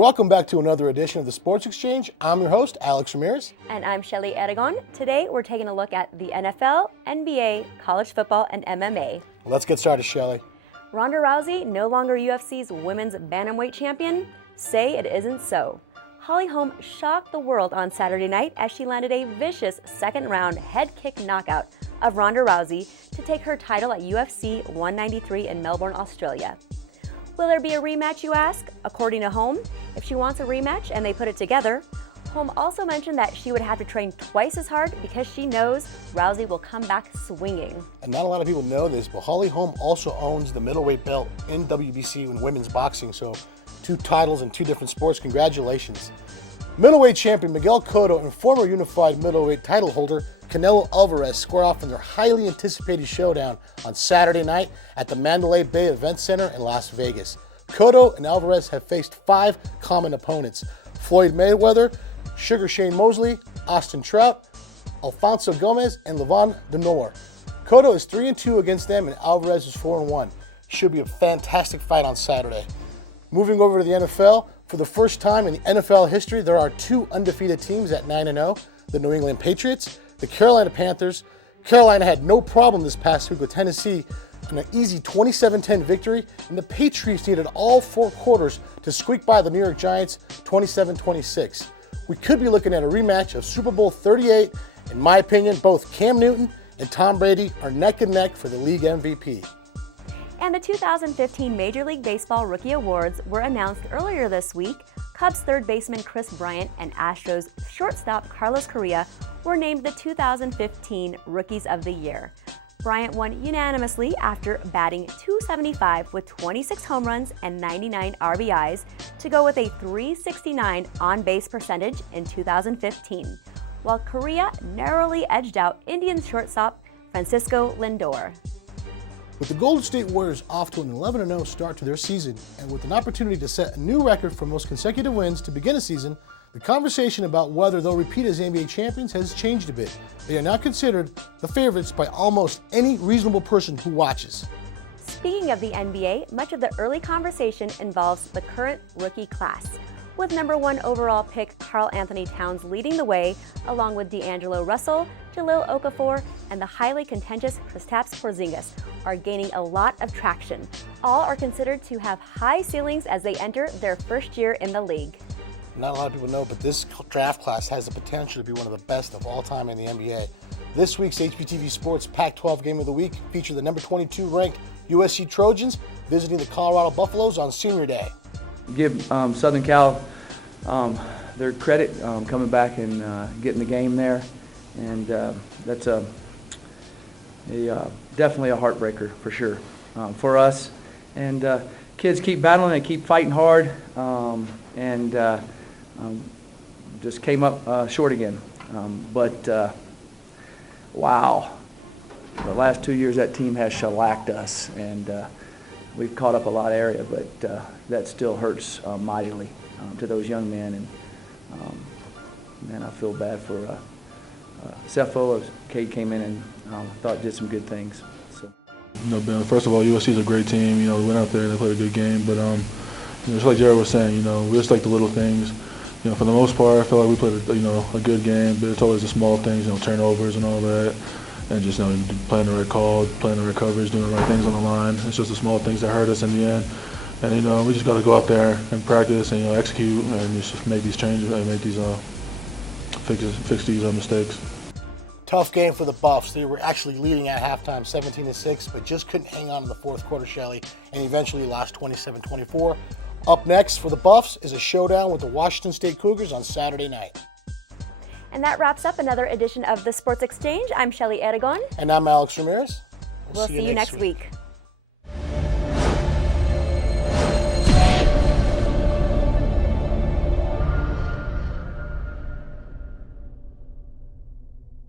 Welcome back to another edition of the Sports Exchange. I'm your host, Alex Ramirez. And I'm Shelly Aragon. Today we're taking a look at the NFL, NBA, college football, and MMA. Let's get started, Shelly. Ronda Rousey, no longer UFC's women's bantamweight champion? Say it isn't so. Holly Holm shocked the world on Saturday night as she landed a vicious second-round head kick knockout of Ronda Rousey to take her title at UFC 193 in Melbourne, Australia. Will there be a rematch, you ask? According to Holm, if she wants a rematch and they put it together, Holm also mentioned that she would have to train twice as hard because she knows Rousey will come back swinging. And not a lot of people know this, but Holly Holm also owns the middleweight belt in WBC in women's boxing, so 2 titles in 2 different sports. Congratulations. Middleweight champion Miguel Cotto and former unified middleweight title holder Canelo Alvarez square off in their highly anticipated showdown on Saturday night at the Mandalay Bay Event Center in Las Vegas. Cotto and Alvarez have faced 5 common opponents: Floyd Mayweather, Sugar Shane Mosley, Austin Trout, Alfonso Gomez, and Levon Denor. Cotto is 3-2 against them, and Alvarez is 4-1. Should be a fantastic fight on Saturday. Moving over to the NFL, for the first time in the NFL history, there are 2 undefeated teams at 9-0, the New England Patriots, the Carolina Panthers. Carolina had no problem this past week with Tennessee in an easy 27-10 victory, and the Patriots needed all 4 quarters to squeak by the New York Giants 27-26. We could be looking at a rematch of Super Bowl 38. In my opinion, both Cam Newton and Tom Brady are neck and neck for the league MVP. And the 2015 Major League Baseball Rookie Awards were announced earlier this week. Cubs third baseman Kris Bryant and Astros shortstop Carlos Correa were named the 2015 Rookies of the Year. Bryant won unanimously after batting .275 with 26 home runs and 99 RBIs to go with a .369 on-base percentage in 2015, while Correa narrowly edged out Indians shortstop Francisco Lindor. With the Golden State Warriors off to an 11-0 start to their season, and with an opportunity to set a new record for most consecutive wins to begin a season, the conversation about whether they'll repeat as NBA champions has changed a bit. They are now considered the favorites by almost any reasonable person who watches. Speaking of the NBA, much of the early conversation involves the current rookie class, with number 1 overall pick Karl Anthony Towns leading the way, along with D'Angelo Russell, Jahlil Okafor, and the highly contentious Kristaps Porzingis are gaining a lot of traction. All are considered to have high ceilings as they enter their first year in the league. Not a lot of people know, but this draft class has the potential to be one of the best of all time in the NBA. This week's HBTV Sports Pac-12 Game of the Week featured the number 22 ranked USC Trojans visiting the Colorado Buffaloes on Senior Day. Give Southern Cal their credit coming back and getting the game there, and that's definitely a heartbreaker for sure for us. And kids keep battling and keep fighting hard, and just came up short again. But wow, the last 2 years that team has shellacked us, and we've caught up a lot of area, but that still hurts mightily to those young men. And man, I feel bad for Cepho. Cade came in and thought did some good things. So. Ben, first of all, USC is a great team. We went out there and they played a good game. But just like Jared was saying, we just like the little things. For the most part, I feel like we played a good game. But it's always the small things, turnovers and all that, and just playing the right call, playing the right coverage, doing the right things on the line. It's just the small things that hurt us in the end. And we just got to go out there and practice and execute and just make these changes and make these fix these mistakes. Tough game for the Buffs. They were actually leading at halftime 17-6, but just couldn't hang on in the fourth quarter, Shelly, and eventually lost 27-24. Up next for the Buffs is a showdown with the Washington State Cougars on Saturday night. And that wraps up another edition of the Sports Exchange. I'm Shelly Aragon. And I'm Alex Ramirez. We'll see you next week.